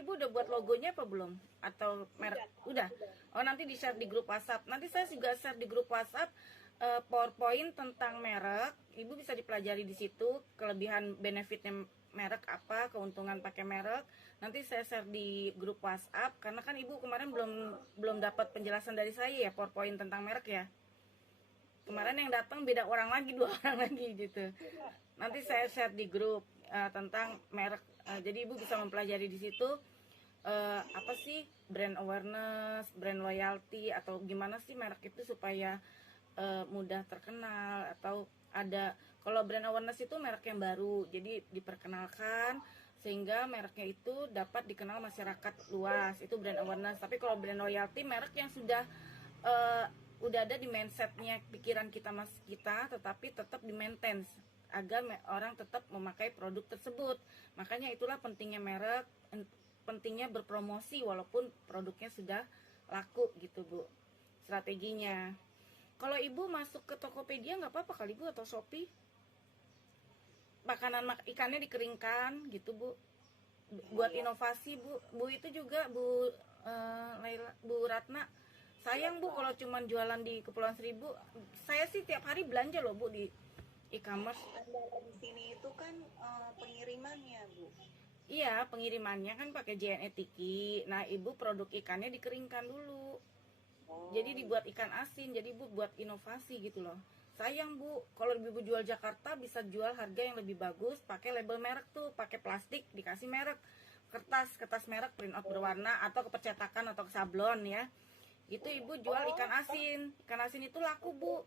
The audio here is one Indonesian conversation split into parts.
Tapi Ibu udah buat logonya apa belum? Atau merek? Udah. Oh, nanti di-share di grup WhatsApp. Nanti saya juga share di grup WhatsApp PowerPoint tentang merek. Ibu bisa dipelajari di situ, kelebihan benefitnya merek apa, keuntungan pakai merek. Nanti saya share di grup WhatsApp karena kan Ibu kemarin belum dapat penjelasan dari saya ya PowerPoint tentang merek ya. Kemarin yang datang beda orang lagi, 2 orang lagi gitu. Nanti saya share di grup tentang merek. Jadi Ibu bisa mempelajari di situ apa sih brand awareness, brand loyalty, atau gimana sih merek itu supaya mudah terkenal. Atau ada, kalau brand awareness itu merek yang baru, jadi diperkenalkan sehingga mereknya itu dapat dikenal masyarakat luas, itu brand awareness. Tapi kalau brand loyalty, merek yang sudah udah ada di mindsetnya pikiran kita, tetapi tetap di maintain agar orang tetap memakai produk tersebut. Makanya itulah pentingnya merek, pentingnya berpromosi walaupun produknya sudah laku gitu Bu, strateginya. Kalau Ibu masuk ke Tokopedia nggak apa-apa kali Bu, atau Shopee, makanan ikannya dikeringkan gitu Bu, buat inovasi Bu itu juga Bu Laila, Bu Ratna. Sayang Bu kalau cuman jualan di Kepulauan Seribu. Saya sih tiap hari belanja loh Bu di e-commerce. Di sini itu kan pengirimannya Bu. Iya, pengirimannya kan pakai JNE Tiki. Nah, Ibu produk ikannya dikeringkan dulu. Jadi dibuat ikan asin, jadi Bu buat inovasi gitu loh. Sayang Bu, kalau Ibu jual Jakarta bisa jual harga yang lebih bagus, pakai label merek tuh, pakai plastik dikasih merek, kertas merek print out berwarna, atau ke percetakan atau ke sablon ya. Itu Ibu jual ikan asin. Ikan asin itu laku Bu.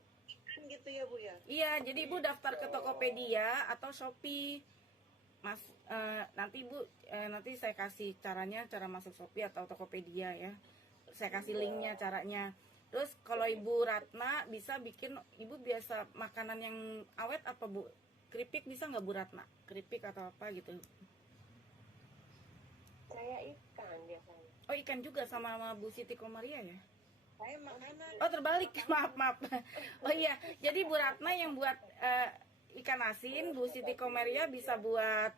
Gitu ya Bu ya? Iya, jadi Ibu daftar ke Tokopedia atau Shopee. Mas, nanti Ibu nanti saya kasih caranya, cara masuk Shopee atau Tokopedia ya. Saya kasih linknya, caranya. Terus kalau Ibu Ratna bisa bikin, Ibu biasa makanan yang awet apa Bu? Keripik bisa nggak Bu Ratna? Keripik atau apa gitu? Saya ikan biasanya. Oh, ikan juga sama Bu Siti Komaria ya? Saya makanan. Oh, terbalik. Maaf. Oh iya, jadi Bu Ratna yang buat ikan asin, Bu Siti Komaria bisa buat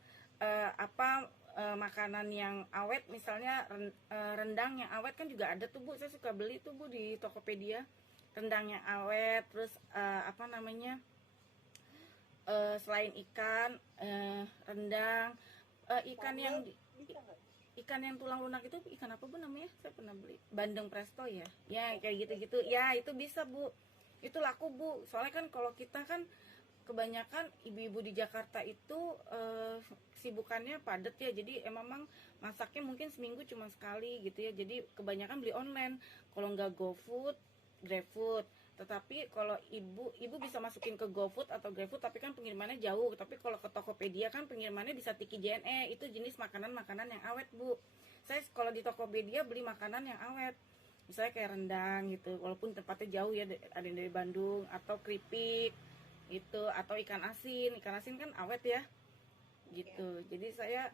makanan yang awet, misalnya rendang yang awet kan juga ada tuh Bu. Saya suka beli tuh Bu di Tokopedia. Rendang yang awet, terus selain ikan, rendang, ikan yang ikan yang tulang lunak itu ikan apa Bu namanya? Saya pernah beli. Bandeng presto ya. Ya, kayak gitu-gitu. Ya, itu bisa Bu. Itu laku Bu. Soalnya kan kalau kita kan kebanyakan ibu-ibu di Jakarta itu sibukannya padat ya. Jadi emang masaknya mungkin seminggu cuma sekali gitu ya. Jadi kebanyakan beli online. Kalau nggak GoFood, GrabFood. Tetapi kalau ibu bisa masukin ke GoFood atau GrabFood, tapi kan pengirimannya jauh. Tapi kalau ke Tokopedia kan pengirimannya bisa Tiki JNE. Itu jenis makanan-makanan yang awet Bu. Saya kalau di Tokopedia beli makanan yang awet, misalnya kayak rendang gitu, walaupun tempatnya jauh ya, ada yang dari Bandung, atau keripik itu, atau ikan asin kan awet ya gitu. Jadi saya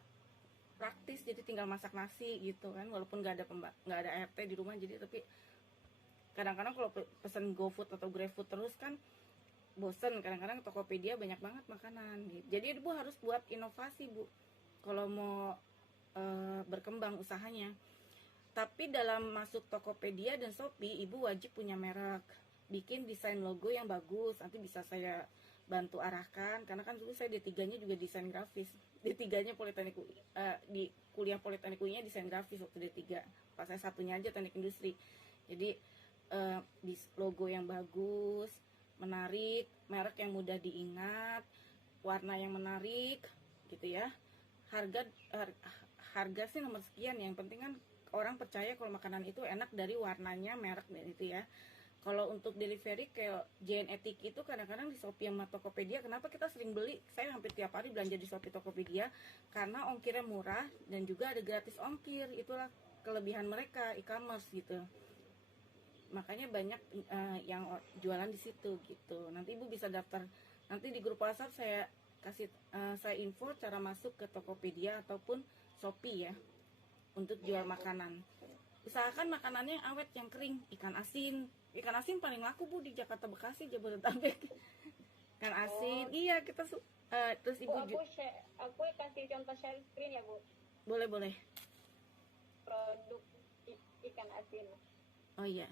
praktis, jadi tinggal masak nasi gitu kan, walaupun nggak ada ART di rumah. Jadi tapi kadang-kadang kalau pesen GoFood atau GrabFood terus kan bosen. Kadang-kadang Tokopedia banyak banget makanan gitu. Jadi Ibu harus buat inovasi Bu kalau mau berkembang usahanya. Tapi dalam masuk Tokopedia dan Shopee, Ibu wajib punya merek, bikin desain logo yang bagus. Nanti bisa saya bantu arahkan, karena kan dulu saya D3-nya juga desain grafis. D3-nya Politeknik UI, di kuliah Politeknik UI-nya desain grafis waktu D3. Pas saya satunya aja teknik industri. Jadi logo yang bagus, menarik, merek yang mudah diingat, warna yang menarik gitu ya. Harga sih nomor sekian, yang penting kan orang percaya kalau makanan itu enak dari warnanya, merek dan itu ya. Kalau untuk delivery kayak JNE Tiki itu kadang-kadang di Shopee sama Tokopedia, kenapa kita sering beli? Saya hampir tiap hari belanja di Shopee Tokopedia karena ongkirnya murah dan juga ada gratis ongkir. Itulah kelebihan mereka e-commerce gitu. Makanya banyak yang jualan di situ gitu. Nanti Ibu bisa daftar. Nanti di grup WhatsApp saya kasih saya info cara masuk ke Tokopedia ataupun Shopee ya untuk jual makanan. Usahakan makanannya yang awet, yang kering. Ikan asin paling laku Bu di Jakarta, Bekasi, Jabodetabek. Ikan asin. Iya, kita terus Ibu aku kasih contoh share screen ya Bu. Boleh. produk ikan asin. Oh iya.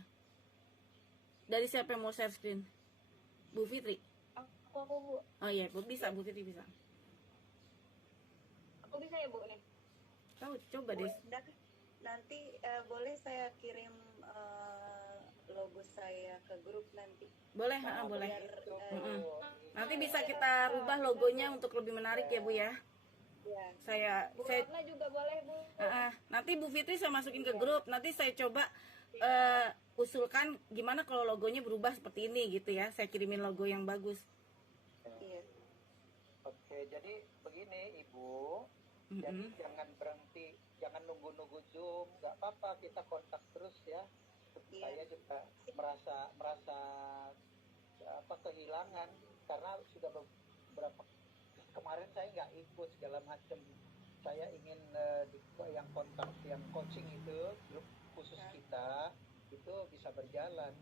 Dari siapa yang mau share screen? Bu Fitri? Aku Bu. Oh iya, Bu bisa, Bu Fitri bisa. Aku bisa ya Bu nih. Tahu, coba deh. Nanti boleh saya kirim logo saya ke grup nanti. Boleh, boleh. Nanti bisa kita rubah logonya untuk lebih menarik ya Bu ya. Ya. Saya Warna juga boleh Bu. nanti Bu Fitri saya masukin ke grup. Nanti saya coba usulkan gimana kalau logonya berubah seperti ini gitu ya. Saya kirimin logo yang bagus. Iya. Oke, jadi begini Ibu, jadi jangan berhenti, jangan nunggu-nunggu Zoom, nggak apa-apa, kita kontak terus ya. Iya. Saya juga merasa kehilangan karena sudah beberapa kemarin saya nggak ikut segala macam. Saya ingin yang kontak yang coaching itu grup khusus kita itu bisa berjalan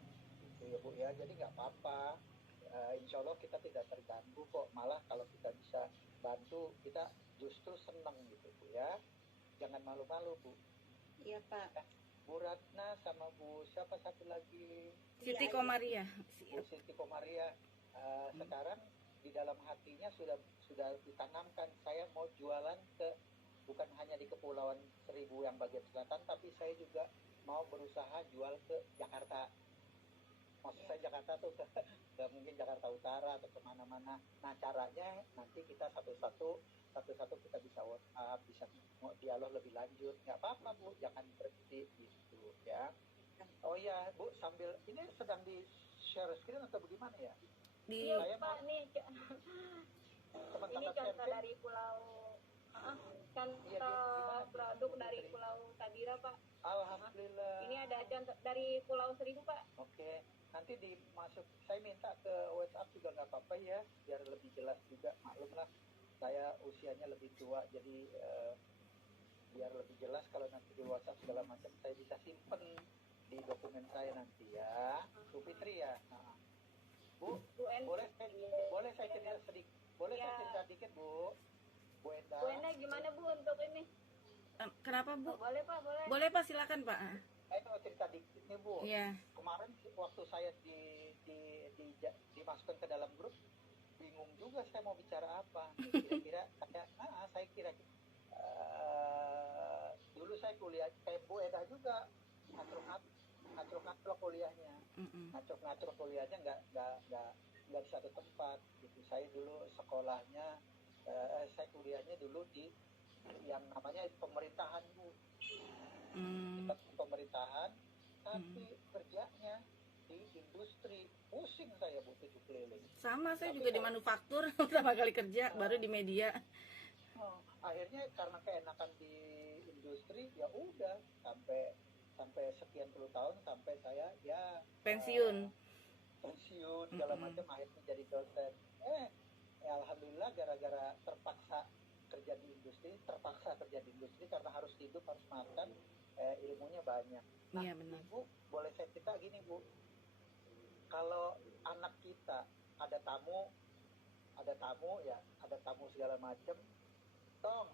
gitu ya Bu ya, jadi nggak apa-apa. Insya Allah kita tidak terganggu kok, malah kalau kita bisa bantu kita justru senang gitu Bu ya, jangan malu-malu Bu. Iya Pak. Bu Ratna sama Bu siapa satu lagi, Siti Komaria. Bu Siti Komaria, sekarang di dalam hatinya sudah ditanamkan saya mau jualan ke bukan hanya di Kepulauan Seribu yang bagian selatan, tapi saya juga mau berusaha jual ke Jakarta. Maksud saya Jakarta tuh ke mungkin Jakarta Utara atau kemana-mana. Nah caranya nanti kita satu-satu kita bisa WhatsApp, bisa dialog lebih lanjut. Nggak apa-apa Bu, jangan berhenti gitu ya. Oh ya Bu, sambil ini sedang di share screen atau bagaimana ya? Iya Saya Pak nih. Ini contoh dari pulau produk dari Pulau Tadira Pak. Alhamdulillah. Ini ada contoh dari Pulau Seribu Pak. Oke, nanti dimasuk. Saya minta ke WhatsApp juga nggak apa-apa ya, biar lebih jelas juga. Maklum lah, saya usianya lebih tua, jadi biar lebih jelas kalau nanti di WhatsApp segala macam saya bisa simpen di dokumen saya nanti ya. Bu Fitri ya. Nah. Bu, boleh saya cerita sedikit? Boleh saya cerita dikit Bu? Bu Enda. Bu Enda gimana Bu untuk ini? Kenapa Bu? Boleh Pak, boleh. Boleh Pak, silakan Pak. Saya mau cerita dikit nih Bu. Iya. Kemarin waktu saya dimasukkan ke dalam grup, bingung juga saya mau bicara apa. Kira-kira saya kira dulu saya kuliah kayak Bu Eda juga ngacrok kuliahnya. Ngacrok kuliahnya nggak di satu tempat gitu. Saya dulu sekolahnya saya kuliahnya dulu di yang namanya pemerintahan Bu. Pemerintahan, tapi kerjanya di industri. Pusing saya Bu, 7 keliling. Sama, saya juga di manufaktur pertama kali kerja, baru di media. Akhirnya karena keenakan di industri, ya udah sampai sekian puluh tahun sampai saya ya pensiun segala macam, akhirnya jadi dosen. Alhamdulillah gara-gara terpaksa kerja di industri karena harus hidup, harus makan, ilmunya banyak. Nah, iya, benar. Ibu, boleh saya cerita gini Bu, kalau anak kita ada tamu ya, ada tamu segala macam, tong,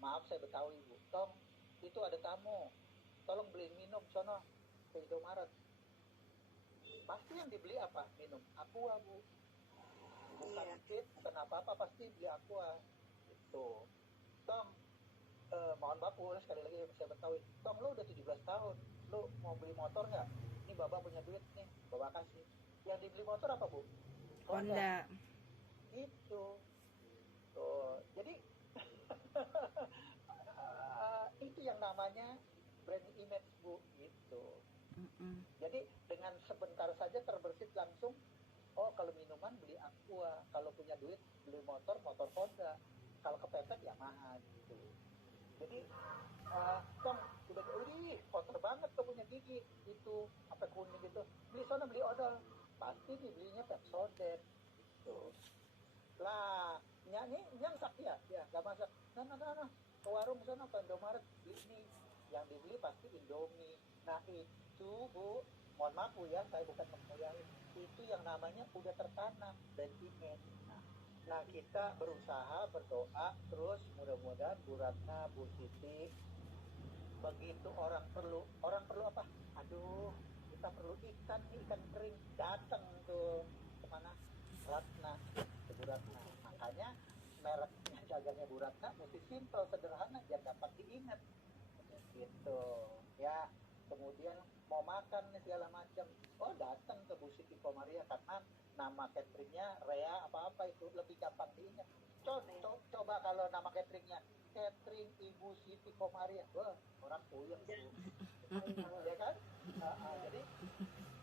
maaf saya Betawi Bu, tong itu ada tamu, tolong beliin minum sono ke Indomaret. Pasti yang dibeli apa? Minum Aqua Bu, bukan bukan apa-apa, pasti beli Aqua itu. Tong, mohon maaf Bu, sekali lagi saya Betawi, tong lu udah 17 tahun, lu mau beli motor nggak? Ini Bapak punya duit nih, Bapak kasih. Yang dibeli motor apa Bu? Honda. Itu tuh, jadi itu yang namanya brand image Bu gitu. Jadi dengan sebentar saja terbersit langsung, oh kalau minuman beli Aqua, kalau punya duit beli motor Honda, kalau kepepet ya mahal gitu. Jadi tong udah kotor banget tuh punya gigi itu apa kuning gitu, beli sono beli odol, pasti dibelinya Pepsodent tuh lah. Nyang sak ya nggak masak. Nah ke warung sana ke Indomaret beli ini, yang dibeli pasti Indomie. Nah itu Bu, mohon maaf Bu ya, saya bukan mengoyain, itu yang namanya udah tertanam dan image. Nah kita berusaha berdoa terus, mudah-mudahan Bu Ratna, Bu Siti, begitu orang perlu apa? Aduh, kita perlu ikan nih, ikan kering, datang tuh kemana? Ratna, ke Bu Ratna. Makanya mereknya dagannya Bu Ratna mesti simpel, sederhana, biar dapat diingat gitu ya. Kemudian mau makan nih segala macam, oh datang ke Bu Siti Komaria karena nama cateringnya Rea apa itu lebih gampang diingat. Coba kalau nama cateringnya catering Ibu Siti Komaria, wah orang puyeng tuh, ya kan? Jadi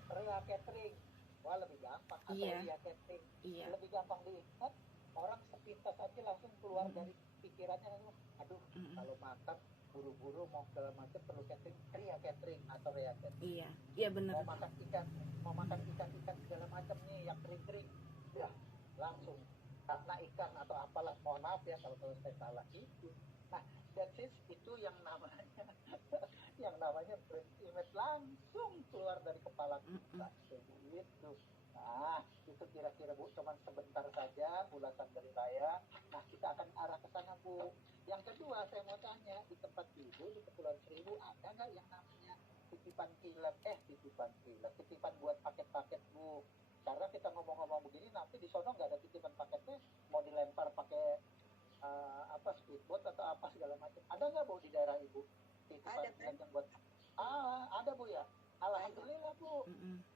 Rea catering, wah lebih gampang. Atau Iya. Ria catering, Iya. lebih gampang diingat. Orang sepintas aja langsung keluar dari pikirannya, aduh kalau makan buru-buru mau segala macam perlu catering, Ria catering atau Rea catering. Iya. Iya benar. Mau makan ikan segala macam nih yang kering-kering, ya langsung karena ikan atau apalah, mohon maaf ya kalau saya salah itu. Nah, that's it, itu yang namanya yang namanya brand image langsung keluar dari kepala kita gitu. Nah, itu kira-kira Bu, cuman sebentar saja ulasan dari saya. Nah, kita akan arah ke sana Bu. Yang kedua saya mau tanya, di tempat Ibu di Kepulauan Seribu ada nggak yang namanya titipan buat paket-paket Bu? Karena kita ngomong-ngomong begini, nanti di sono nggak ada titipan paketnya, mau dilempar pakai speedboat atau apa segala macam. Ada nggak Bu di daerah Ibu titipan Ada, kan? yang buat? Ada Bu ya. Alhamdulillah Bu,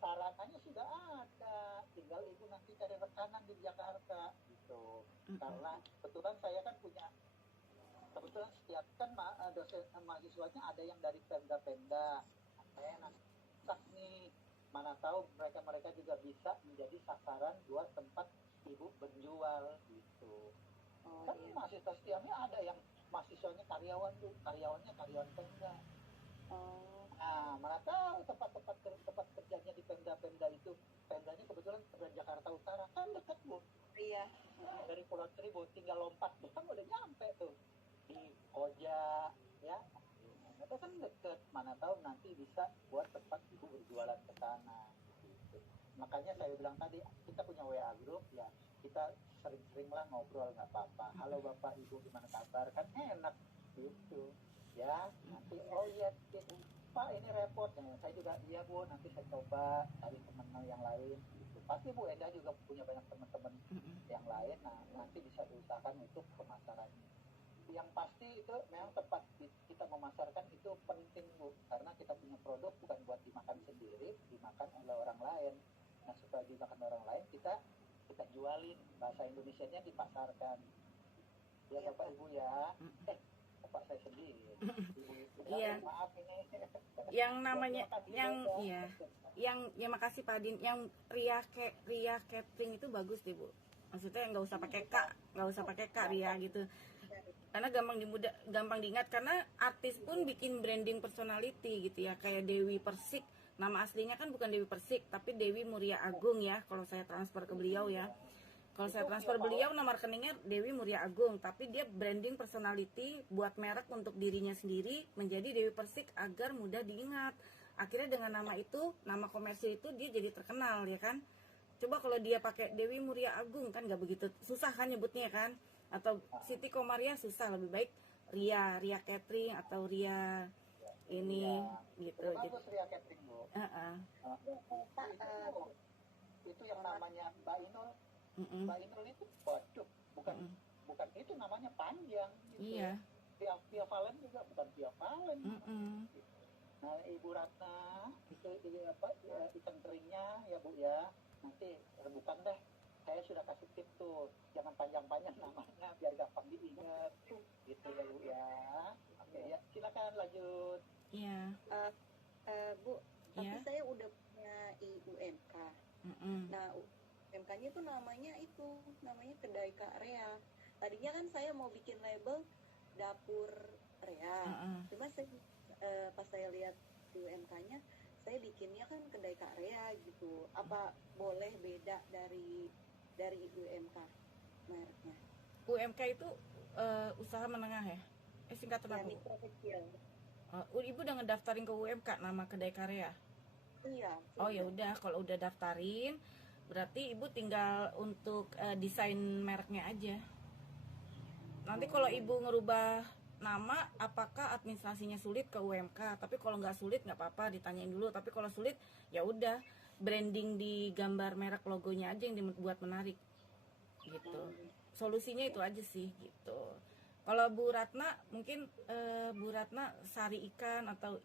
sarananya sudah ada, tinggal Ibu nanti cari rekanan di Jakarta gitu. Karena kebetulan saya kan kebetulan setiap kan dosen mahasiswanya ada yang dari Pemda. Saya nasak nih, mana tahu mereka juga bisa menjadi sasaran buat tempat Ibu berjual gitu. Kan mahasiswa setiapnya ada yang mahasiswanya karyawannya karyawan Pemda. Nah, mana tahu tempat kerjanya di Pemda itu, Pemdanya kebetulan Pemda Jakarta Utara, kan dekat Bu. Iya. Dari Pulau Seribu tinggal lompat kan udah nyampe tuh di Koja ya. Itu kan deket, mana tahu nanti bisa buat tempat Ibu berjualan ke sana gitu. Makanya saya bilang tadi, kita punya WA group ya, kita sering-sering lah ngobrol, nggak apa-apa. Halo Bapak Ibu, gimana kabar, kan enak gitu ya. Nanti oh iya Pak ini repot, saya juga iya Bu, nanti saya coba cari teman yang lain gitu. Pasti Bu Enda juga punya banyak teman-teman yang lain, nah nanti bisa diusahakan untuk pemasarannya. Yang pasti itu memang tempat kita memasarkan itu penting Bu, karena kita punya produk bukan buat dimakan sendiri, dimakan oleh orang lain. Nah supaya dimakan orang lain, kita jualin, bahasa Indonesianya dipasarkan ya Bapak Ibu ya. Bapak saya sendiri Ibu, Iya. maaf ini Yang namanya yang makasih Pak Din, yang Ria catering itu bagus deh Bu. Maksudnya nggak usah pakai K Ria gitu. Karena gampang diingat, karena artis pun bikin branding personality gitu ya, kayak Dewi Persik. Nama aslinya kan bukan Dewi Persik, tapi Dewi Muria Agung ya, kalau saya transfer ke beliau ya. Kalau saya transfer beliau, nama rekeningnya Dewi Muria Agung, tapi dia branding personality buat merek untuk dirinya sendiri menjadi Dewi Persik agar mudah diingat. Akhirnya dengan nama itu, nama komersil itu dia jadi terkenal ya kan. Coba kalau dia pakai Dewi Muria Agung kan nggak begitu susah kan nyebutnya kan. Atau Siti Komaria susah, lebih baik Ria catering atau Ria ini gitu. Bagus Ria catering Bu. Itu yang namanya Mbak Inul. Mbak Inul itu waduh, bukan itu namanya panjang gitu. Iya. Via Valen juga bukan Via Valen. Nah Ibu Ratna itu ikan keringnya ya Bu ya, nanti rebukan deh. Saya sudah kasih tip tuh, jangan panjang-panjang namanya biar gampang diingat gitu ya Bu ya. Oke ya, silakan lanjut. Iya. Bu, tapi Iya. saya udah punya IUMK. Nah, UMK-nya itu namanya Kedai Kak Rea. Tadinya kan saya mau bikin label Dapur Rea. Cuma pas saya lihat UMK-nya, saya bikinnya kan Kedai Kak Rea gitu. Apa boleh beda dari UMK mereknya? UMK itu usaha menengah ya? Singkatan apa? Mikro kecil. Ibu udah ngedaftarin ke UMK nama Kedai Karya? Iya. Oh ya udah, kalau udah daftarin berarti Ibu tinggal untuk desain mereknya aja. Nanti kalau Ibu ngerubah nama, apakah administrasinya sulit ke UMK. Tapi kalau nggak sulit nggak apa-apa, ditanyain dulu. Tapi kalau sulit ya udah, branding di gambar merek logonya aja yang dibuat menarik gitu. Solusinya itu aja sih gitu. Kalau Bu Ratna mungkin Bu Ratna Sari Ikan atau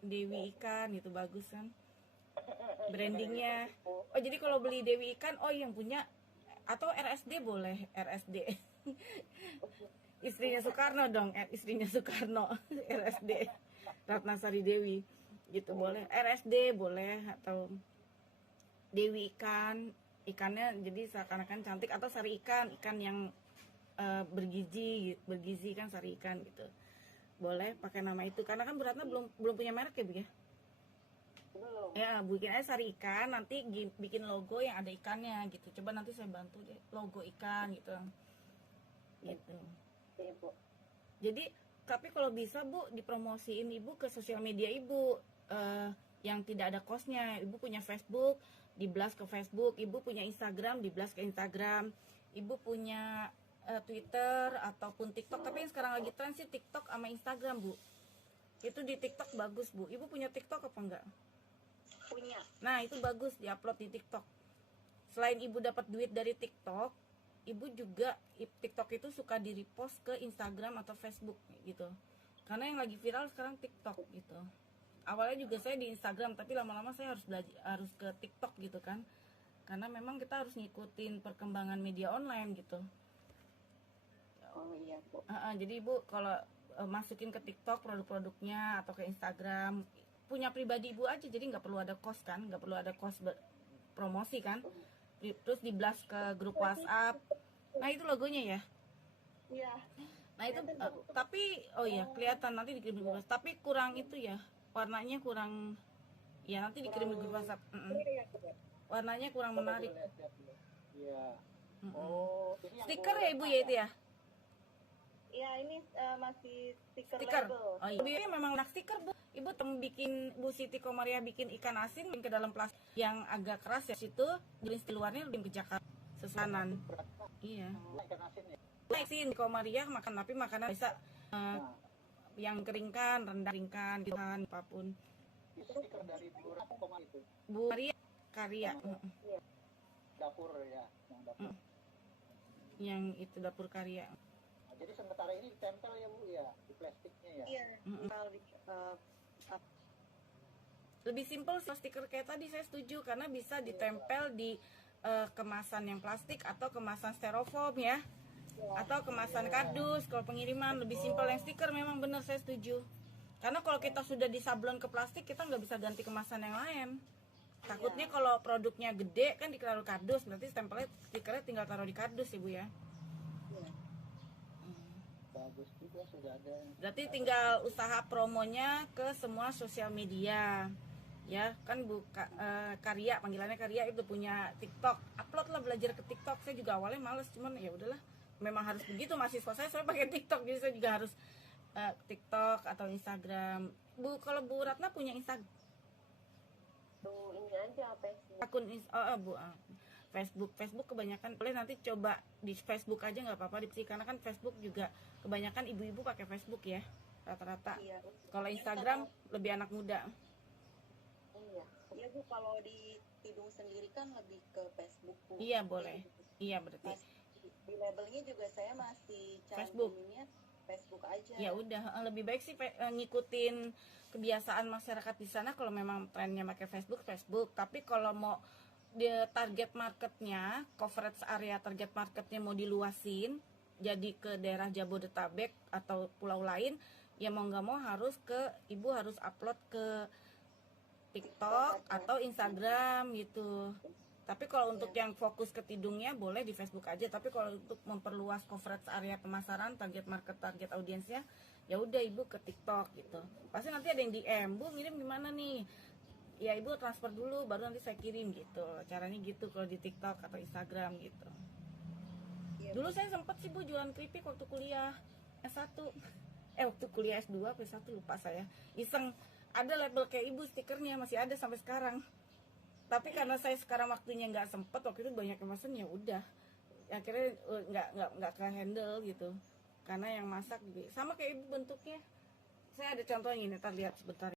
Dewi Ikan gitu, bagus kan brandingnya. Oh jadi kalau beli Dewi Ikan, oh yang punya, atau RSD boleh, RSD istrinya Soekarno dong, istrinya Soekarno RSD Ratnasari Dewi gitu, boleh RSD boleh, atau Dewi Ikan, ikannya jadi seakan-akan cantik, atau Sari Ikan, ikan yang bergizi kan, Sari Ikan gitu, boleh pakai nama itu. Karena kan Bu Ratna belum punya merek ya Bu ya? Belum. Ya, bikin aja Sari Ikan, nanti bikin logo yang ada ikannya gitu. Coba nanti saya bantu deh, logo ikan gitu. Gitu. Iya, Bu. Jadi, tapi kalau bisa Bu, dipromosiin Ibu ke sosial media Ibu yang tidak ada kosnya. Ibu punya Facebook, di-blast ke Facebook. Ibu punya Instagram, di-blast ke Instagram. Ibu punya Twitter ataupun TikTok. Tapi yang sekarang lagi tren sih TikTok sama Instagram Bu. Itu di TikTok bagus Bu. Ibu punya TikTok apa enggak? Punya. Nah itu bagus diupload di TikTok. Selain Ibu dapat duit dari TikTok, Ibu juga TikTok itu suka di repost ke Instagram atau Facebook gitu. Karena yang lagi viral sekarang TikTok gitu. Awalnya juga saya di Instagram, tapi lama-lama saya harus ke TikTok gitu kan. Karena memang kita harus ngikutin perkembangan media online gitu. Oh iya, Bu. Jadi Ibu kalau masukin ke TikTok produk-produknya atau ke Instagram, punya pribadi Ibu aja, jadi nggak perlu ada cost kan, nggak perlu ada cost promosi kan. Terus di-blast ke grup WhatsApp. Nah itu logonya ya. Iya. Nah itu tapi oh iya kelihatan, nanti dikirim di grup WhatsApp. Tapi kurang itu ya, warnanya kurang. Ya nanti dikirim di grup WhatsApp. Warnanya kurang menarik. Iya. Oh, ini yang Stiker Bu ya Ibu ya itu ya. Iya, ini masih stiker Stiker. label. Oh iya. Ibu memang nak stiker Bu. Ibu bikin Bu Siti Komaria bikin ikan asin ke dalam plastik yang agak keras ya, situ jenis di luarnya lebih ke Jakarta sesanan. Iya. ikan asin ya. Asin Komaria makan, tapi makanan bisa yang keringkan, rendang keringkan, gitu kan, apapun. Itu stiker dari Bu Ratna koma itu. Bu Maria Karya. Dapur ya, yang dapur. Yang itu dapur karya. Nah, jadi sementara ini ditempel ya Bu ya, di plastiknya ya. Iya. Lebih simpel sih stiker kayak tadi, saya setuju, karena bisa ditempel di kemasan yang plastik atau kemasan styrofoam ya, atau kemasan kardus. Kalau pengiriman lebih simpel yang stiker, memang benar saya setuju. Karena kalau kita sudah disablon ke plastik, kita nggak bisa ganti kemasan yang lain. Takutnya kalau produknya gede kan ditaruh kardus, berarti stempelnya, stikernya tinggal taruh di kardus ya Bu ya. Bagus juga sudah ada. Berarti tinggal usaha promonya ke semua sosial media. Ya, kan Bu Karya, panggilannya Karya, itu punya TikTok. Upload lah, belajar ke TikTok. Saya juga awalnya males, cuman ya udahlah. Memang harus begitu, mahasiswa saya pakai TikTok, jadi saya juga harus TikTok atau Instagram. Bu, kalau Bu Ratna punya Instagram? Tuh, ini aja Facebook. Akun Bu, Facebook kebanyakan. Boleh nanti coba di Facebook aja, nggak apa-apa di, karena kan Facebook juga kebanyakan ibu-ibu pakai Facebook ya rata-rata. Iya. Kalau Instagram lebih anak muda. Iya. Iya Bu, kalau di Tidung sendiri kan lebih ke Facebook Bu. Iya boleh. Iya berarti. Mas, di labelnya juga saya masih Facebook. cantuminnya Facebook aja. Ya udah, lebih baik sih ngikutin kebiasaan masyarakat di sana. Kalau memang trennya pakai Facebook. Tapi kalau mau di target marketnya, coverage area target marketnya mau diluasin, jadi ke daerah Jabodetabek atau pulau lain, ya mau nggak mau ibu harus upload ke TikTok atau Instagram gitu. Tapi kalau untuk yang fokus ke Tidungnya boleh di Facebook aja. Tapi kalau untuk memperluas coverage area pemasaran, target market, target audiensnya, ya udah ibu ke TikTok gitu. Pasti nanti ada yang DM, Bu ngirim gimana nih? Ya ibu transfer dulu, baru nanti saya kirim gitu. Caranya gitu kalau di TikTok atau Instagram gitu. Iya, Dulu saya sempat sih Bu jualan keripik waktu kuliah S1. Waktu kuliah S2 atau S1 lupa saya. Iseng, ada label kayak ibu, stikernya masih ada sampai sekarang. Tapi karena saya sekarang waktunya nggak sempet, waktu itu banyak yang mesen, ya udah. Akhirnya nggak ke handle gitu. karena yang masak juga sama kayak ibu bentuknya. Saya ada contohnya ini, ntar lihat sebentar.